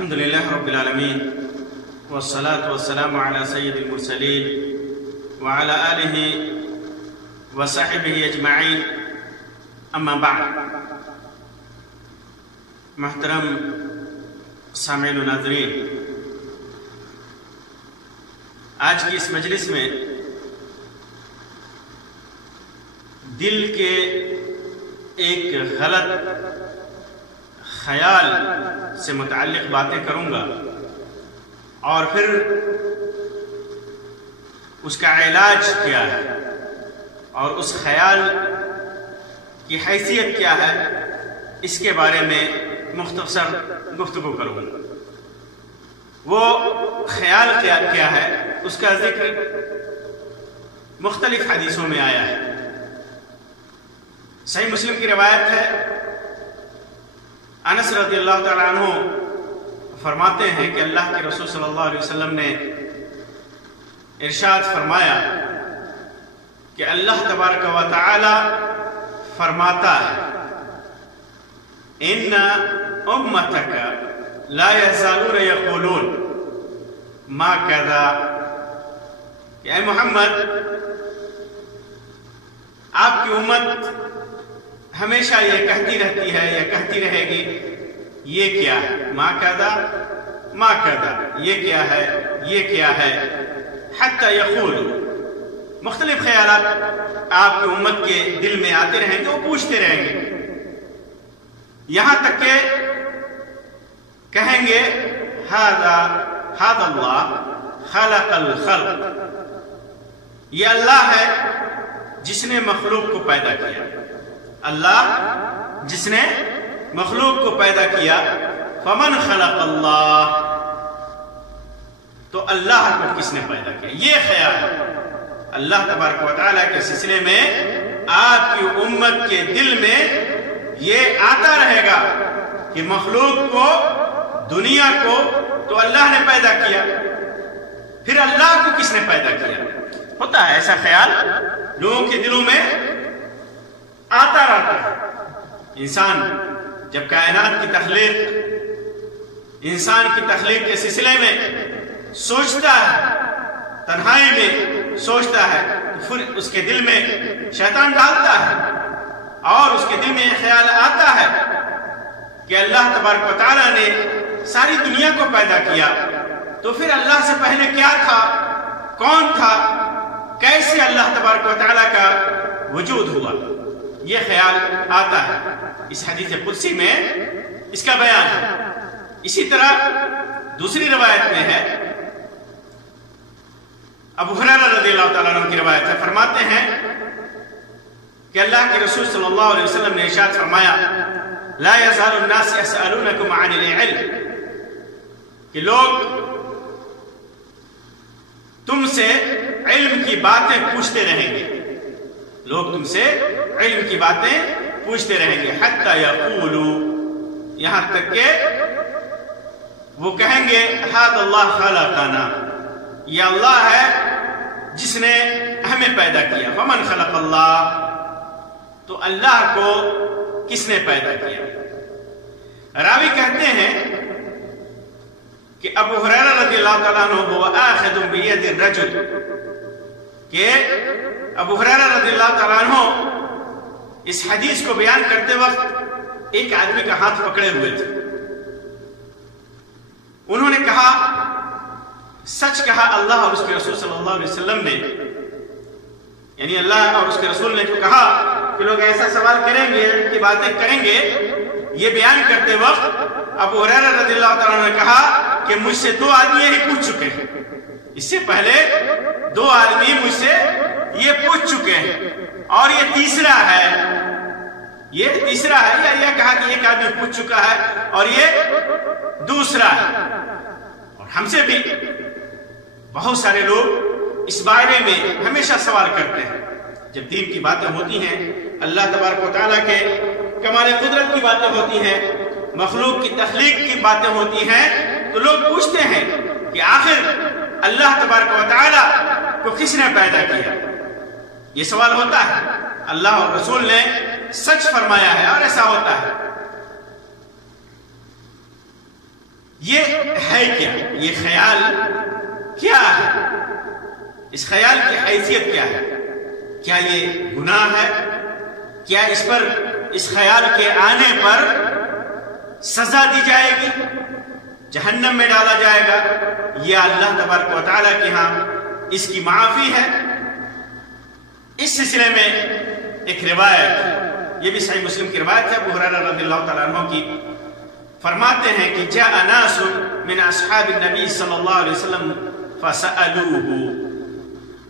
الحمد لله رب العالمين والصلاة والسلام على سيد المرسلين وعلى آله وصحبه أجمعين أما بعد محترم سامعین و ناظرین، آج کی اس مجلس میں دل کے ایک غلط خیال سے متعلق باتیں کروں گا اور پھر اس کا علاج کیا ہے اور اس خیال کی حیثیت کیا ہے اس کے بارے میں مختصر گفتگو کروں گا۔ وہ خیال کیا ہے اس کا ذکر مختلف حدیثوں میں آیا ہے۔ صحیح مسلم کی روایت ہے، انس رضی اللہ تعالیٰ عنہ فرماتے ہیں کہ اللہ کے رسول صلی اللہ علیہ وسلم نے ارشاد فرمایا کہ اللہ تبارک و تعالی فرماتا ہے ان امتک لا یزالون یقولون ما کذا، کہ اے محمد آپ کی امت ہمیشہ یہ کہتی رہتی ہے یا کہتی رہے گی یہ کیا ہے، ما کذا ما کذا، یہ کیا ہے یہ کیا ہے، حتی یقول، مختلف خیالات آپ کی امت کے دل میں آتے رہیں گے، وہ پوچھتے رہیں گے یہاں تک کہ کہیں گے ھذا اللہ خلق الخلق، یہ اللہ ہے جس نے مخلوق کو پیدا کیا، اللہ جس نے مخلوق کو پیدا کیا، فمن خلق اللہ، تو اللہ کو کس نے پیدا کیا۔ یہ خیال اللہ تبارک و تعالیٰ کے سلسلے میں آپ کی امت کے دل میں یہ آتا رہے گا کہ مخلوق کو، دنیا کو تو اللہ نے پیدا کیا، پھر اللہ کو کس نے پیدا کیا۔ ہوتا ہے ایسا خیال لوگوں کے دلوں میں آتا رہتا ہے۔ انسان جب کائنات کی تخلیق، انسان کی تخلیق کے سلسلے میں سوچتا ہے، تنہائی میں سوچتا ہے، تو پھر اس کے دل میں شیطان ڈالتا ہے اور اس کے دل میں یہ خیال آتا ہے کہ اللہ تبارک و تعالیٰ نے ساری دنیا کو پیدا کیا، تو پھر اللہ سے پہلے کیا تھا، کون تھا، کیسے اللہ تبارک و تعالیٰ کا وجود ہوا، یہ خیال آتا ہے۔ اس حدیث قدسی میں اس کا بیان ہے۔ اسی طرح دوسری روایت میں ہے، ابو ہریرہ رضی اللہ تعالیٰ عنہ کی روایت ہے، فرماتے ہیں کہ اللہ کے رسول صلی اللہ علیہ وسلم نے ارشاد فرمایا لا یزال الناس یسألونکم عن العلم، کہ لوگ تم سے علم کی باتیں پوچھتے رہیں گے، لوگ تم سے علم کی باتیں پوچھتے رہیں گے، حتی یقولوا، یہاں تک کہ وہ کہیں گے ھذا اللہ خلقنا، یہ اللہ ہے جس نے ہمیں پیدا کیا، فمن خلق اللہ، تو اللہ کو کس نے پیدا کیا۔ راوی کہتے ہیں کہ ابو ہریرہ رضی اللہ تعالیٰ عنہ هو آخذ بید الرجل، کہ ابو ہریرہ رضی اللہ تعالیٰ عنہ اس حدیث کو بیان کرتے وقت ایک آدمی کا ہاتھ پکڑے ہوئے تھے۔ انہوں نے کہا، سچ کہا اللہ اور اس کے رسول صلی اللہ علیہ وسلم نے، یعنی اللہ اور اس کے رسول نے جو کہا کہ لوگ ایسا سوال کریں گے، ان کی باتیں کریں گے، یہ بیان کرتے وقت ابو ہریرہ رضی اللہ تعالیٰ نے کہا کہ مجھ سے دو آدمی یہی پوچھ چکے ہیں، اس سے پہلے دو آدمی مجھ سے یہ پوچھ چکے ہیں، اور یہ تیسرا ہے، یہ تیسرا ہے، یا یہ کہا کہ ایک آدمی پوچھ چکا ہے اور یہ دوسرا ہے۔ اور ہم سے بھی بہت سارے لوگ اس بارے میں ہمیشہ سوال کرتے ہیں، جب دین کی باتیں ہوتی ہیں، اللہ تبارک و تعالیٰ کے کمال قدرت کی باتیں ہوتی ہیں، مخلوق کی تخلیق کی باتیں ہوتی ہیں، تو لوگ پوچھتے ہیں کہ آخر اللہ تبارک و تعالیٰ کو کس نے پیدا کیا۔ یہ سوال ہوتا ہے، اللہ اور رسول نے سچ فرمایا ہے اور ایسا ہوتا ہے۔ یہ ہے کیا؟ یہ خیال کیا ہے؟ اس خیال کی حیثیت کیا ہے؟ کیا یہ گناہ ہے؟ کیا اس پر، اس خیال کے آنے پر سزا دی جائے گی، جہنم میں ڈالا جائے گا، یا اللہ تبارک و تعالیٰ کے ہاں اس کی معافی ہے؟ اس سلسلے میں ایک روایت، یہ بھی صحیح مسلم کی روایت ہے، ابو ہریرہ رضی اللہ تعالیٰ عنہ کی، فرماتے ہیں کہ جاء ناس من اصحاب النبی صلی اللہ علیہ وسلم فسألوه،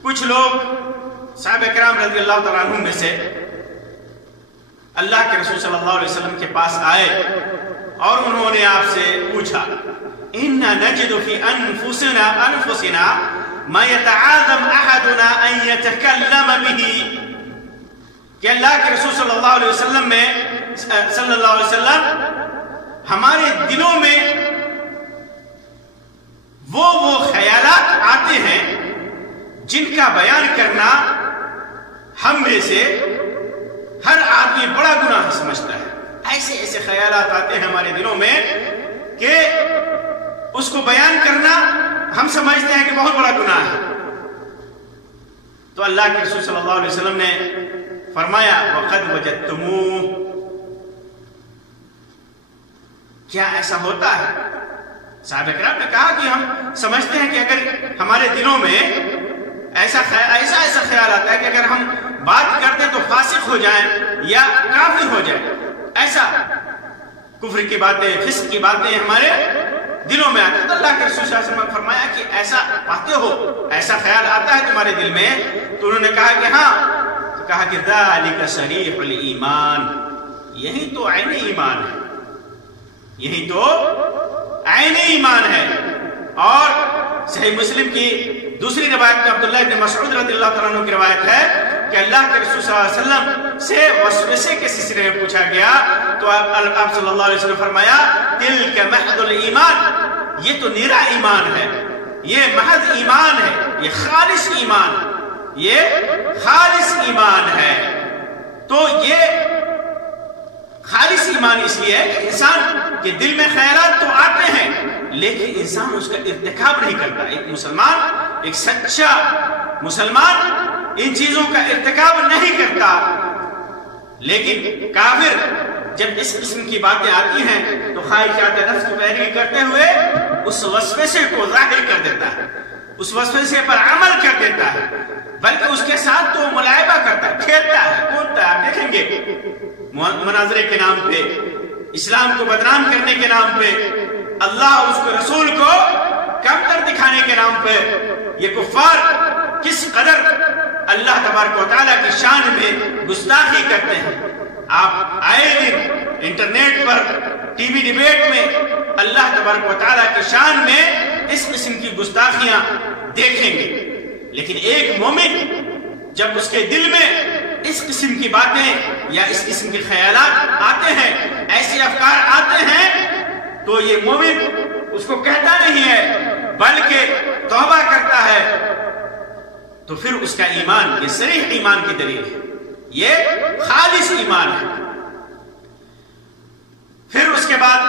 کچھ لوگ صحابہ کرام رضی اللہ تعالیٰ عنہ میں سے اللہ کے رسول صلی اللہ علیہ وسلم کے پاس آئے اور انہوں نے آپ سے پوچھا، اِنَّا نَجِدُ فِي أَنفُسِنَا مَا يَتَعَاظَمْ أَحَدُنَا أَن يَتَكَلَّمَ بِهِ، کہ اللہ کے رسول صلی اللہ علیہ وسلم ہمارے دلوں میں وہ خیالات آتے ہیں جن کا بیان کرنا ہم میں سے ہر آدمی بڑا گناہ سمجھتا ہے۔ ایسے ایسے خیالات آتے ہیں ہمارے دلوں میں کہ اس کو بیان کرنا ہم سمجھتے ہیں کہ بہت بڑا گناہ ہے۔ تو اللہ کے رسول صلی اللہ علیہ وسلم نے فرمایا وَقَدْ وَجَدْتُمُوهُ، کیا ایسا ہوتا ہے؟ صحابہ کرام نے کہا کہ ہم سمجھتے ہیں کہ اگر ہمارے دلوں میں ایسا خیال آتا ہے کہ اگر ہم بات کرتے تو فاسق ہو جائیں یا کافر ہو جائیں، ایسا کفر کی باتیں، فسق کی باتیں ہمارے دلوں میں آتے ہیں، تو اللہ کے رسول صلی اللہ علیہ وسلم نے فرمایا کہ ایسا پاتے ہو، ایسا خیال آتا ہے تمہارے دل میں؟ تو انہوں نے کہا کہ ہاں، تو کہا کہ ذَلِكَ صَرِيحُ الْإِيمَانِ، یہی تو عین ایمان ہے، یہی تو عین ایمان ہے۔ اور صحیح مسلم کی دوسری روایت میں عبداللہ ابن مسعود رضی اللہ تعالیٰ عنہ کی روایت ہے کہ اللہ کے رسول صلی اللہ علیہ وسلم سے وسوسے کے سلسلے میں پوچھا گیا تو آپ صلی اللہ علیہ وسلم فرمایا تِلْكَ مَحْضُ الْإِيمَانِ، یہ تو نیرا ایمان ہے، یہ محض ایمان ہے، یہ خالص ایمان، یہ خالص ایمان ہے۔ تو یہ خالص ایمان اس لیے ہے کہ انسان کے دل میں خیالات تو آتے ہیں لیکن انسان اس کا ارتکاب نہیں کرتا۔ ایک مسلمان، ایک سچا مسلمان ان چیزوں کا ارتکاب نہیں کرتا، لیکن کافر جب اس قسم کی باتیں آتی ہیں تو خواہشات نفس کو پیروی کرتے ہوئے اس وسوسے کو ظاہر کر دیتا ہے، اس وسوسے پر عمل کر دیتا ہے، بلکہ اس کے ساتھ تو ملاعبہ کرتا ہے، کھیلتا ہے، کودتا ہے۔ آپ دیکھیں گے مناظرے کے نام پہ، اسلام کو بدنام کرنے کے نام پہ، اللہ اور اس کے رسول کو کمتر دکھانے کے نام پہ یہ کفار کس قدر اللہ تبارک و تعالیٰ کی شان میں گستاخی کرتے ہیں۔ آپ آئے دن انٹرنیٹ پر، ٹی وی ڈیبیٹ میں اللہ تبارک و تعالیٰ کی شان میں اس قسم کی گستاخیاں دیکھیں گے، لیکن ایک مومن جب اس کے دل میں اس قسم کی باتیں یا اس قسم کے خیالات آتے ہیں، ایسے افکار آتے ہیں، تو یہ مومن اس کو کہتا نہیں ہے بلکہ توبہ کرتا ہے، تو پھر اس کا ایمان، یہ صریح ایمان کی دلیل ہے، یہ خالص ایمان ہے۔ پھر اس کے بعد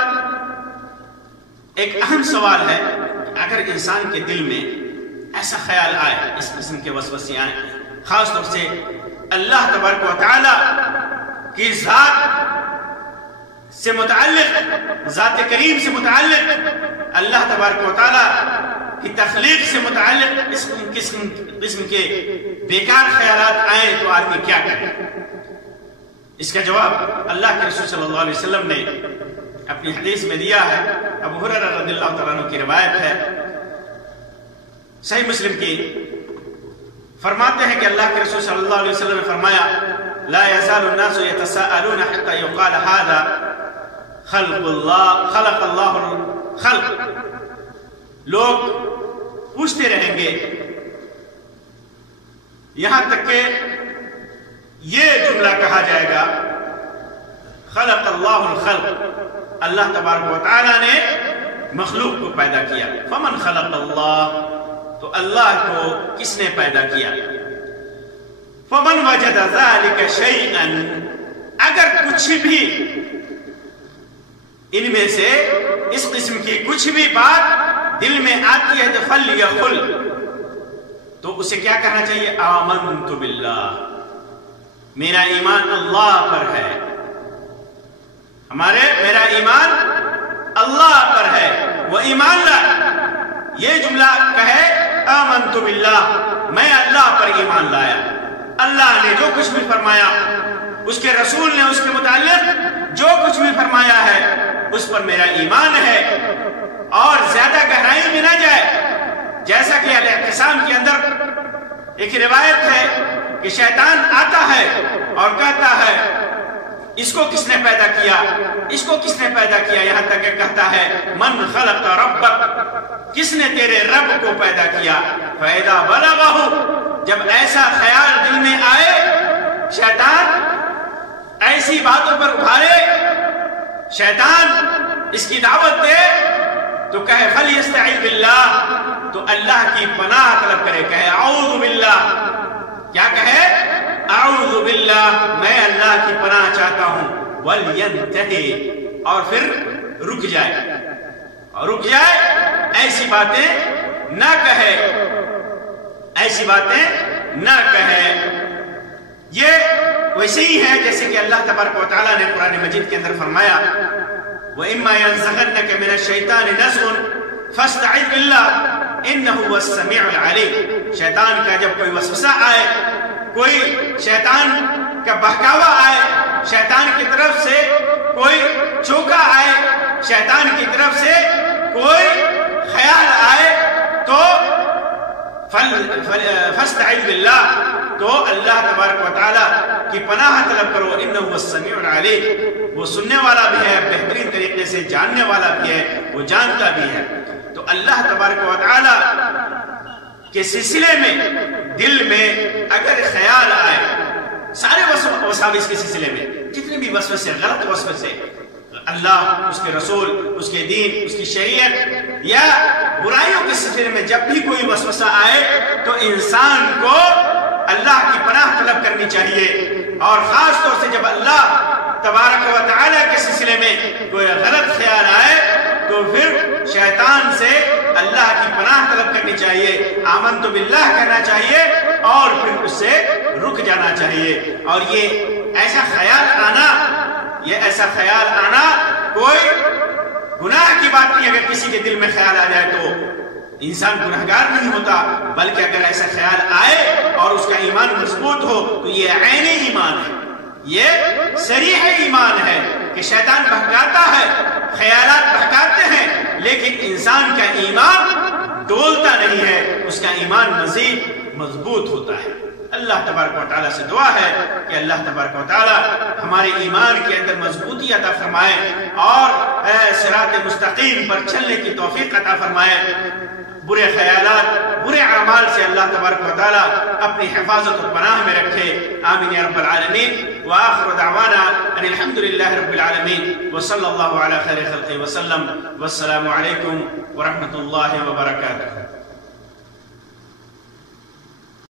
ایک اہم سوال ہے کہ اگر انسان کے دل میں ایسا خیال آئے، اس قسم کے وسوسے آئیں، خاص طور سے اللہ تبارک و تعالی کی ذات سے متعلق، ذات کریم سے متعلق، اللہ تبارک و تعالی کی تخلیق سے متعلق اس قسم کے بیکار خیالات آئیں تو آدمی کیا کرے؟ اس کا جواب اللہ کے رسول صلی اللہ علیہ وسلم نے اپنی حدیث میں دیا ہے۔ ابو ہریرہ رضی اللہ تعالیٰ عنہ کی روایت ہے، صحیح مسلم کی، فرماتے ہیں کہ اللہ کے رسول صلی اللہ علیہ وسلم نے فرمایا لا يزال الناس يتساءلون حتى يقال هذا خلق اللہ الخلق، لوگ پوچھتے رہیں گے یہاں تک کہ یہ جملہ کہا جائے گا خلق اللہ الخلق، اللہ تبارک و تعالیٰ نے مخلوق کو پیدا کیا۔ فمن خلق اللہ، تو اللہ کو کس نے پیدا کیا؟ فمن وجد ذلك شيئا، اگر کچھ بھی ان میں سے اس قسم کی کچھ بھی بات دل میں آتی ہے تو فلیقل، تو اسے کیا کہنا چاہیے؟ آمنت باللہ، میرا ایمان اللہ پر ہے، میرا ایمان اللہ پر ہے، وہ ایمان لائے، یہ جملہ کہے آمنت باللہ، میں اللہ پر ایمان لایا، اللہ نے جو کچھ بھی فرمایا، اس کے رسول نے اس کے متعلق جو کچھ بھی فرمایا ہے اس پر میرا ایمان ہے، اور زیادہ گہرائی میں نہ جائے۔ جیسا کہ الاعتصام کے اندر ایک روایت ہے کہ شیطان آتا ہے اور کہتا ہے اس کو کس نے پیدا کیا، اس کو کس نے پیدا کیا، یہاں تک کہ کہتا ہے من خلق ربک، کس نے تیرے رب کو پیدا کیا، فَإِذَا بَلَغَهُ، جب ایسا خیال دل میں آئے، شیطان ایسی باتوں پر ابھارے، شیطان اس کی دعوت دے، تو کہے فَلْيَسْتَعِذْ بِاللَّهِ، تو اللہ کی پناہ طلب کرے، کہے اعوذ باللہ، کیا کہے؟ اعوذ باللہ، میں اللہ کی پناہ چاہتا ہوں، وَلْيَنْتَهِ، اور پھر رک جائے، اور رک جائے، ایسی باتیں نہ کہے، ایسی باتیں نہ کہے۔ یہ ویسے ہی ہے جیسے کہ اللہ تبارک و تعالیٰ نے قرآن مجید کے اندر فرمایا وَإِمَّا يَنزَغَنَّكَ مِنَ الشَّيْطَانِ نَزْغٌ فَاسْتَعِذْ بِاللَّهِ إِنَّهُ هُوَ السَّمِيعُ الْعَلِيمُ، شیطان کا جب کوئی وسوسہ آئے، کوئی شیطان کا بہکاوا آئے، شیطان کی طرف سے کوئی چوکا آئے، شیطان کی طرف سے کوئی خیال آئے، تو فَاسْتَعِذْ بِاللَّهِ، تو اللہ تبارک و تعالیٰ کی پناہ طلب کرو، انہو السمیع العلیم، وہ سننے والا بھی ہے، بہترین طریقے سے جاننے والا بھی ہے، وہ جانتا بھی ہے۔ تو اللہ تبارک و تعالیٰ کے سلسلے میں دل میں اگر خیال آئے، سارے وساوس کے سلسلے میں جتنے بھی وسوسے، غلط وسوسے، اللہ، اس کے رسول، اس کے دین، اس کی شریعت یا برائیوں کے سلسلے میں جب بھی کوئی وسوسہ آئے تو انسان کو اللہ کی پناہ طلب کرنی چاہیے، اور خاص طور سے جب اللہ تبارک و تعالیٰ کے سلسلے میں کوئی غلط خیال آئے تو پھر شیطان سے اللہ کی پناہ طلب کرنی چاہیے، آمنت باللہ کہنا چاہیے، اور پھر اس سے رک جانا چاہیے۔ اور یہ ایسا خیال آنا کوئی گناہ کی بات نہیں، اگر کسی کے دل میں خیال آ جائے تو انسان گناہگار نہیں ہوتا، بلکہ اگر ایسا خیال آئے اور اس کا ایمان مضبوط ہو تو یہ عین ایمان ہے، یہ صریح ایمان ہے کہ شیطان بہکاتا ہے، خیالات بہکاتے ہیں، لیکن انسان کا ایمان ڈولتا نہیں ہے، اس کا ایمان مزید مضبوط ہوتا ہے۔ اللہ تبارک و تعالیٰ سے دعا ہے کہ اللہ تبارک و تعالیٰ ہمارے ایمان کے اندر مضبوطی عطا فرمائے اور صراط مستقیم پر چلنے کی توفیق عطا فرمائے، برے خیالات، برے اعمال سے اللہ تبارک و تعالیٰ اپنی حفاظت و پناہ میں رکھے، آمین یا رب العالمین۔ وآخر دعوانا ان الحمدللہ رب العالمین، وصلی اللہ علی خیر خلقہ وسلم، والسلام علیکم ورحمۃ اللہ وبرکاتہ۔